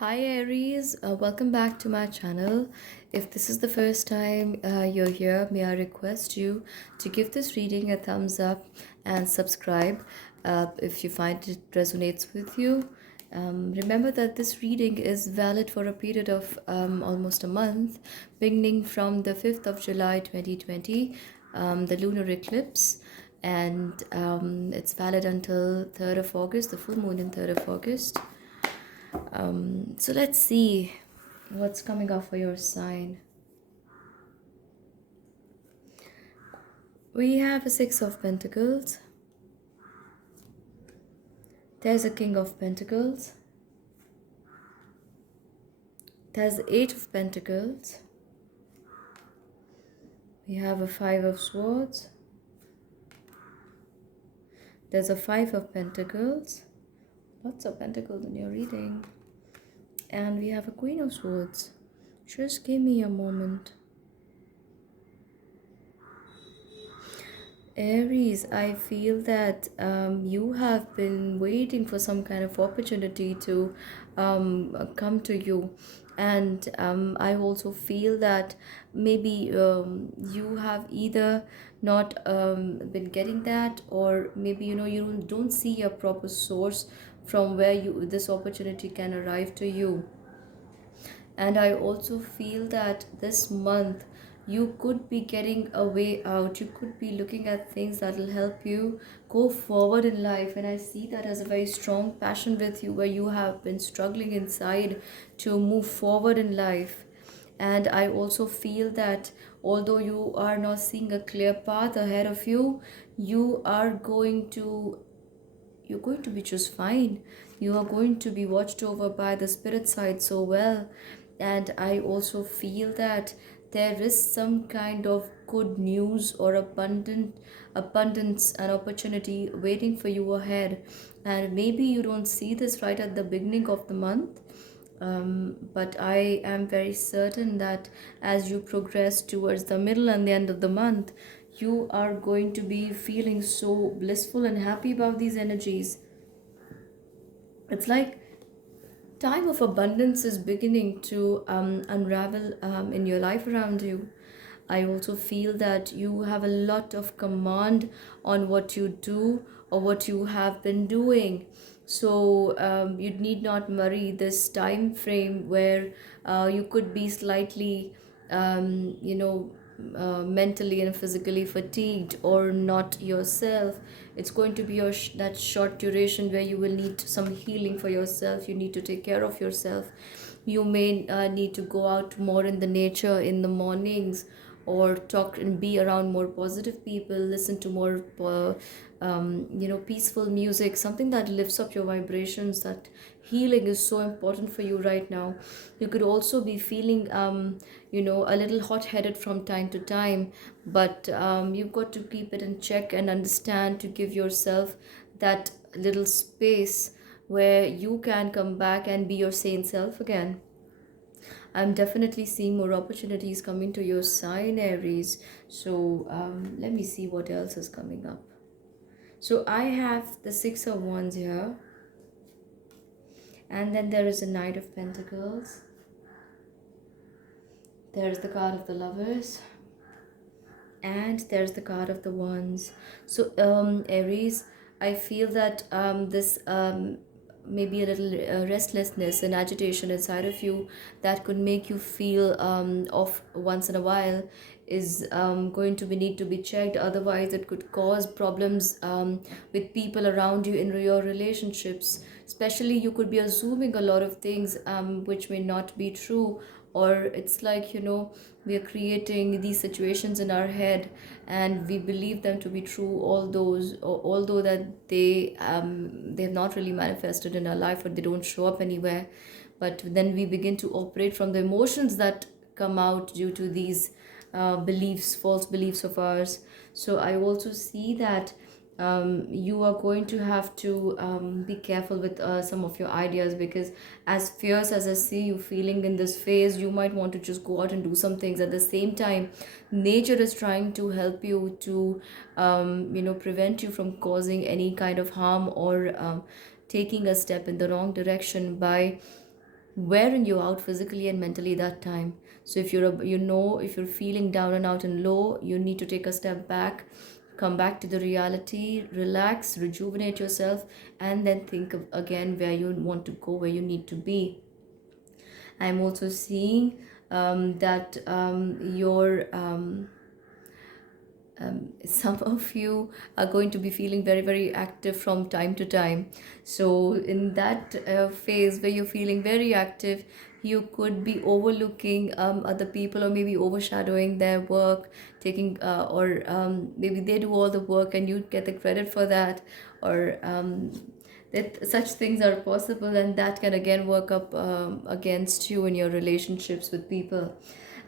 Hi Aries, welcome back to my channel. If this is the first time you're here, may I request you to give this reading a thumbs up and subscribe if you find it resonates with you. Remember that this reading is valid for a period of almost a month, beginning from the 5th of July 2020, the lunar eclipse, and it's valid until 3rd of August, the full moon in 3rd of August. So let's see what's coming up for your sign. We have a Six of Pentacles. There's a King of Pentacles. There's the Eight of Pentacles. We have a Five of Swords. There's a Five of Pentacles. Lots of pentacles in your reading. And we have a Queen of Swords. Just give me a moment. Aries, I feel that you have been waiting for some kind of opportunity to come to you. And I also feel that maybe you have either not been getting that, or maybe you don't see a proper source from where this opportunity can arrive to you. And I also feel that this month you could be getting a way out. You could be looking at things that will help you go forward in life. And I see that as a very strong passion with you, where you have been struggling inside to move forward in life. And I also feel that although you are not seeing a clear path ahead of you, you are going to you're going to be just fine. You are going to be watched over by the spirit side so well. And I also feel that there is some kind of good news or abundance and opportunity waiting for you ahead. And maybe you don't see this right at the beginning of the month, but I am very certain that as you progress towards the middle and the end of the month, you are going to be feeling so blissful and happy about these energies. It's like time of abundance is beginning to unravel in your life around you. I also feel that you have a lot of command on what you do or what you have been doing. So you need not worry this time frame where you could be slightly, mentally and physically fatigued or not yourself. It's going to be that short duration where you will need some healing for yourself. You need to take care of yourself. You may need to go out more in the nature in the mornings, or talk and be around more positive people, listen to more peaceful music, something that lifts up your vibrations. That healing is so important for you right now. You could also be feeling a little hot-headed from time to time, but you've got to keep it in check and understand to give yourself that little space where you can come back and be your sane self again. I'm definitely seeing more opportunities coming to your sign, Aries. So let me see what else is coming up. So I have the Six of Wands here. And then there is a Knight of Pentacles. There's the card of the Lovers. And there's the card of the Wands. So Aries, I feel that this maybe a little restlessness and agitation inside of you that could make you feel off once in a while is going to be need to be checked. Otherwise it could cause problems with people around you in your relationships. Especially you could be assuming a lot of things which may not be true, or it's like we are creating these situations in our head and we believe them to be true, all those although that they have not really manifested in our life, or they don't show up anywhere. But then we begin to operate from the emotions that come out due to these beliefs, false beliefs of ours. So I also see that you are going to have to be careful with some of your ideas, because as fierce as I see you feeling in this phase, you might want to just go out and do some things. At the same time, nature is trying to help you to prevent you from causing any kind of harm or taking a step in the wrong direction by wearing you out physically and mentally that time. So if if you're feeling down and out and low, you need to take a step back, come back to the reality, relax, rejuvenate yourself, and then think of again where you want to go, where you need to be. I'm also seeing that some of you are going to be feeling very, very active from time to time. So in that phase where you're feeling very active, you could be overlooking other people, or maybe overshadowing their work, taking or maybe they do all the work and you get the credit for that, or that such things are possible, and that can again work up against you in your relationships with people.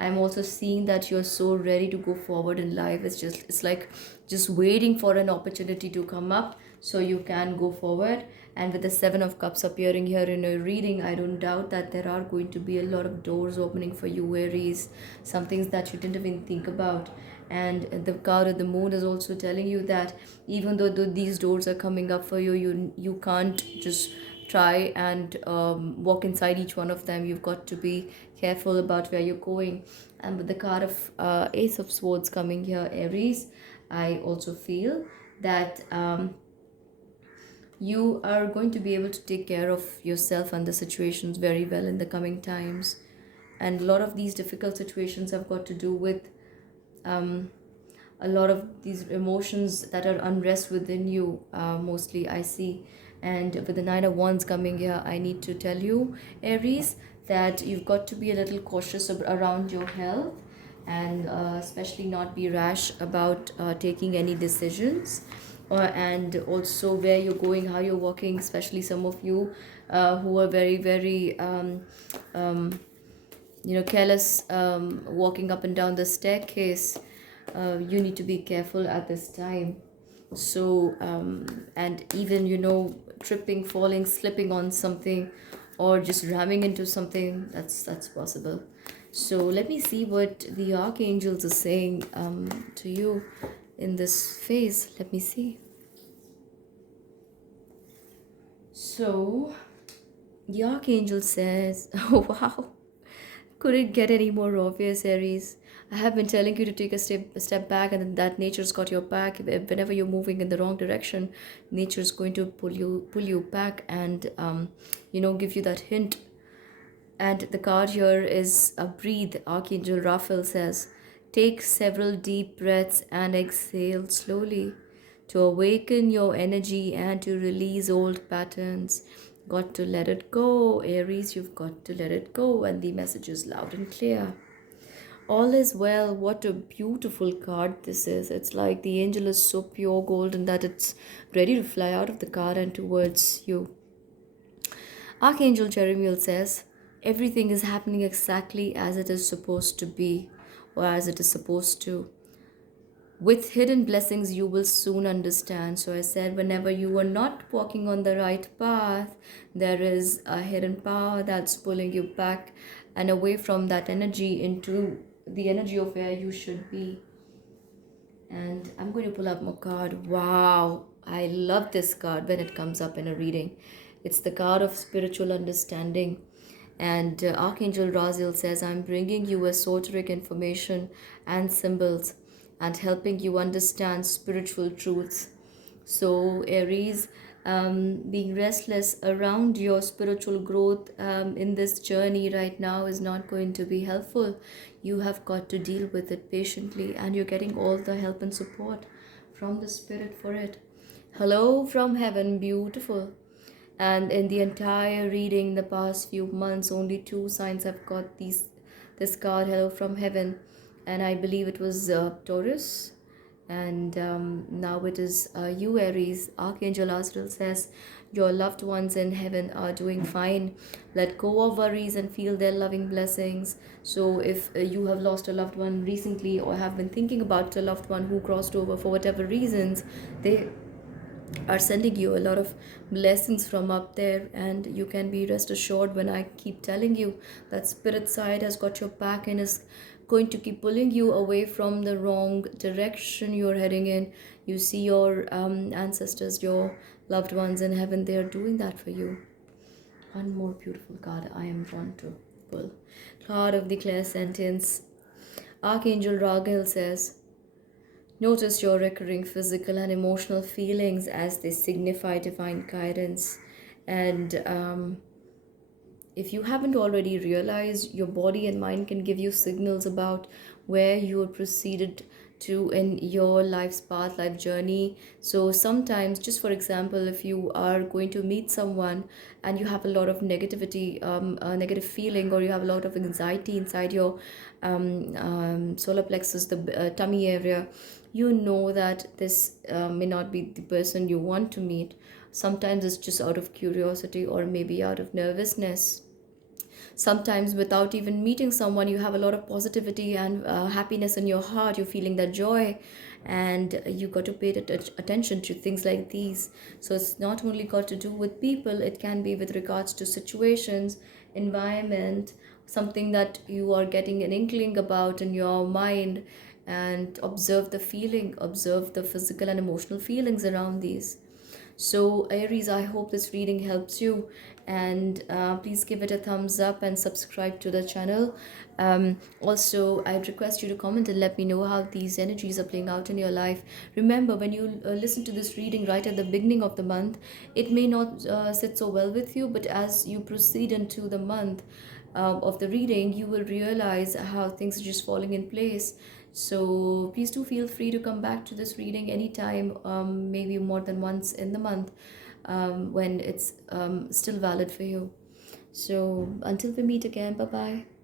I'm also seeing that you're so ready to go forward in life. It's like just waiting for an opportunity to come up so you can go forward. And with the Seven of Cups appearing here in a reading, I don't doubt that there are going to be a lot of doors opening for you, Aries. Some things that you didn't even think about. And the card of the moon is also telling you that even though these doors are coming up for you, you can't just try and walk inside each one of them. You've got to be careful about where you're going. And with the card of Ace of Swords coming here, Aries, I also feel that you are going to be able to take care of yourself and the situations very well in the coming times. And a lot of these difficult situations have got to do with a lot of these emotions that are unrest within you, mostly I see. And with the Nine of Wands coming here, I need to tell you, Aries, that you've got to be a little cautious around your health, and especially not be rash about taking any decisions, and also where you're going, how you're walking, especially some of you who are very, very careless, walking up and down the staircase. You need to be careful at this time. So and even tripping, falling, slipping on something, or just ramming into something, that's possible. So let me see what the archangels are saying to you in this phase. Let me see. So the archangel says, oh wow, could it get any more obvious, Aries? I have been telling you to take a step back, and then that nature's got your back. Whenever you're moving in the wrong direction, nature's going to pull you back, and give you that hint. And the card here is a breathe. Archangel Raphael says, take several deep breaths and exhale slowly to awaken your energy and to release old patterns. Got to let it go, Aries. You've got to let it go. And the message is loud and clear. All is well. What a beautiful card this is. It's like the angel is so pure gold and that it's ready to fly out of the card and towards you. Archangel Jeremiel says, everything is happening exactly as it is supposed to be, or as it is supposed to. With hidden blessings, you will soon understand. So I said, whenever you are not walking on the right path, there is a hidden power that's pulling you back and away from that energy into the energy of where you should be. And I'm going to pull up my card. Wow, I love this card when it comes up in a reading. It's the card of spiritual understanding. And Archangel Raziel says, I'm bringing you esoteric information and symbols and helping you understand spiritual truths. So, Aries, being restless around your spiritual growth in this journey right now is not going to be helpful. You have got to deal with it patiently, and you're getting all the help and support from the Spirit for it. Hello from heaven, beautiful. And in the entire reading, the past few months, only two signs have got this card, hello from heaven, and I believe it was Taurus, and now it is you, Aries. Archangel Azrael says your loved ones in heaven are doing fine. Let go of worries and feel their loving blessings. So if you have lost a loved one recently, or have been thinking about a loved one who crossed over for whatever reasons, they are sending you a lot of blessings from up there, and you can be rest assured when I keep telling you that spirit side has got your back and is going to keep pulling you away from the wrong direction you're heading in. You see your ancestors, your loved ones in heaven, they are doing that for you. One more beautiful card I am drawn to pull. Card of the Clear Sentience. Archangel Raguel says, notice your recurring physical and emotional feelings as they signify divine guidance. And if you haven't already realized, your body and mind can give you signals about where you are proceeded to in your life's path, life journey. So sometimes, just for example, if you are going to meet someone and you have a lot of negativity, a negative feeling, or you have a lot of anxiety inside your solar plexus, the tummy area, you know that this may not be the person you want to meet. Sometimes it's just out of curiosity or maybe out of nervousness. Sometimes without even meeting someone, you have a lot of positivity and happiness in your heart, you're feeling that joy, and you got to pay attention to things like these. So it's not only got to do with people, it can be with regards to situations, environment, something that you are getting an inkling about in your mind. And observe the feeling, observe the physical and emotional feelings around these. So, Aries, I hope this reading helps you, and please give it a thumbs up and subscribe to the channel. Also, I'd request you to comment and let me know how these energies are playing out in your life. Remember, when you listen to this reading right at the beginning of the month, it may not sit so well with you, but as you proceed into the month of the reading, you will realize how things are just falling in place. So please do feel free to come back to this reading anytime, maybe more than once in the month, when it's still valid for you. So until we meet again, bye bye.